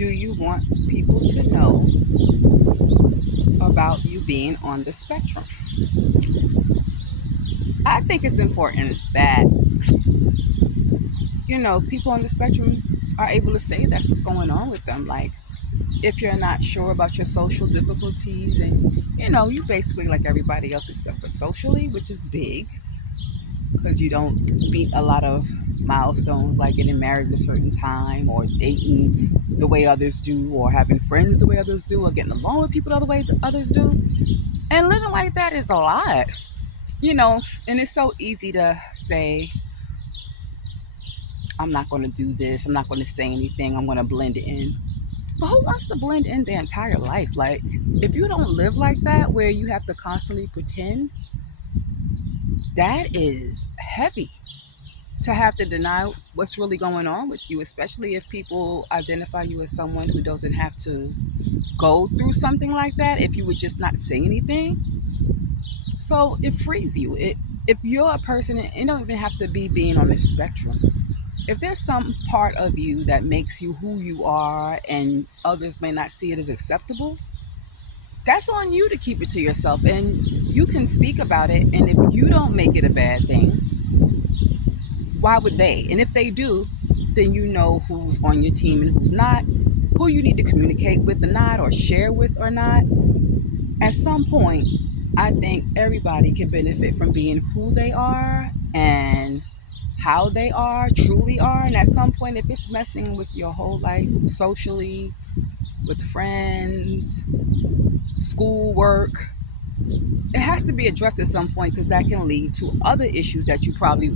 do you want people to know about you being on the spectrum? I think it's important that, people on the spectrum are able to say that's what's going on with them. Like, if you're not sure about your social difficulties, and, you basically like everybody else except for socially, which is big because you don't meet a lot of milestones like getting married at a certain time or dating the way others do or having friends the way others do or getting along with people the way that others do. And living like that is a lot, and it's so easy to say, I'm not going to do this, I'm not going to say anything, I'm going to blend in. But who wants to blend in their entire life? Like, if you don't live like that, where you have to constantly pretend, that is heavy to have to deny what's really going on with you, especially if people identify you as someone who doesn't have to go through something like that if you would just not say anything. So it frees you. If you're a person, it don't even have to be being on the spectrum. If there's some part of you that makes you who you are and others may not see it as acceptable, that's on you to keep it to yourself. And you can speak about it. And if you don't make it a bad thing, why would they? And if they do, then you know who's on your team and who's not, who you need to communicate with or not, or share with or not. At some point, I think everybody can benefit from being who they are and how they are, truly are. And at some point, if it's messing with your whole life socially, with friends, school work, it has to be addressed at some point because that can lead to other issues that you probably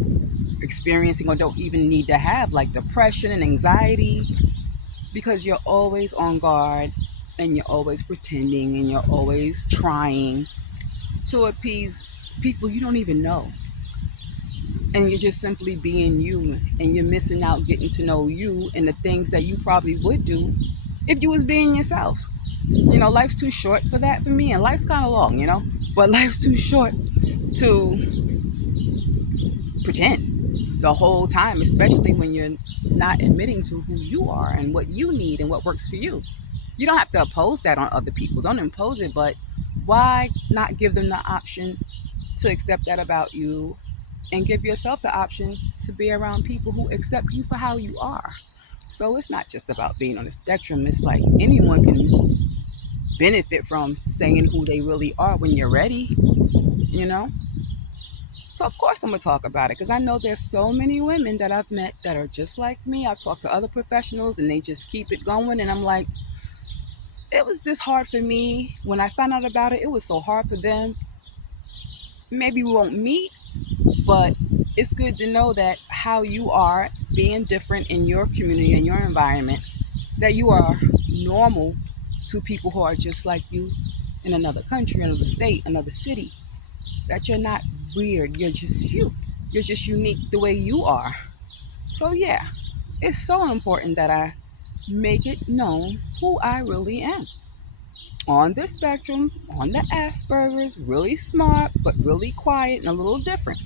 experiencing or don't even need to have, like depression and anxiety, because you're always on guard and you're always pretending and you're always trying to appease people you don't even know. And you're just simply being you, and you're missing out getting to know you and the things that you probably would do if you was being yourself. Life's too short for that for me, and life's kind of long, but life's too short to pretend the whole time, especially when you're not admitting to who you are and what you need and what works for you. You don't have to oppose that on other people. Don't impose it, but why not give them the option to accept that about you and give yourself the option to be around people who accept you for how you are? So it's not just about being on the spectrum. It's like anyone can benefit from saying who they really are when you're ready, you know? So of course I'm gonna talk about it because I know there's so many women that I've met that are just like me. I've talked to other professionals and they just keep it going, and I'm like, it was this hard for me when I found out about it. It was so hard for them. Maybe we won't meet, but it's good to know that how you are being different in your community and your environment, that you are normal to people who are just like you in another country, another state, another city. That you're not weird. You're just you. You're just unique the way you are. So, yeah, it's so important that I make it known who I really am. On the spectrum, on the Asperger's, really smart, but really quiet and a little different.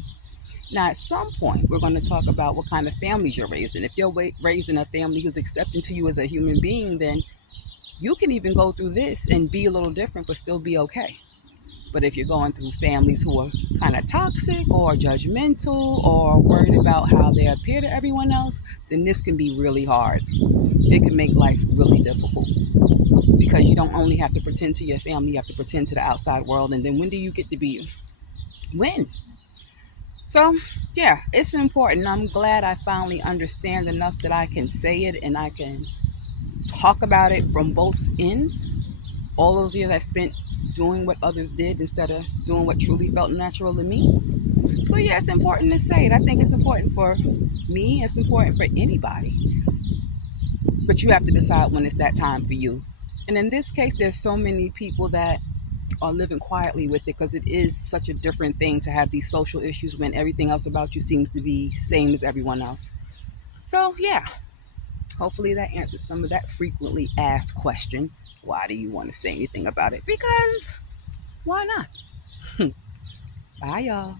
Now, at some point, we're going to talk about what kind of families you're raised in. If you're raised in a family who's accepting to you as a human being, then you can even go through this and be a little different, but still be okay. But if you're going through families who are kind of toxic or judgmental or worried about how they appear to everyone else, then this can be really hard. It can make life really difficult because you don't only have to pretend to your family, you have to pretend to the outside world. And then when do you get to be you? When? So, yeah, it's important. I'm glad I finally understand enough that I can say it and I can talk about it from both ends. All those years I spent doing what others did instead of doing what truly felt natural to me. So yeah, it's important to say it. I think it's important for me. It's important for anybody. But you have to decide when it's that time for you. And in this case, there's so many people that are living quietly with it because it is such a different thing to have these social issues when everything else about you seems to be same as everyone else. So yeah, hopefully that answered some of that frequently asked question. Why do you want to say anything about it? Because why not? Bye, y'all.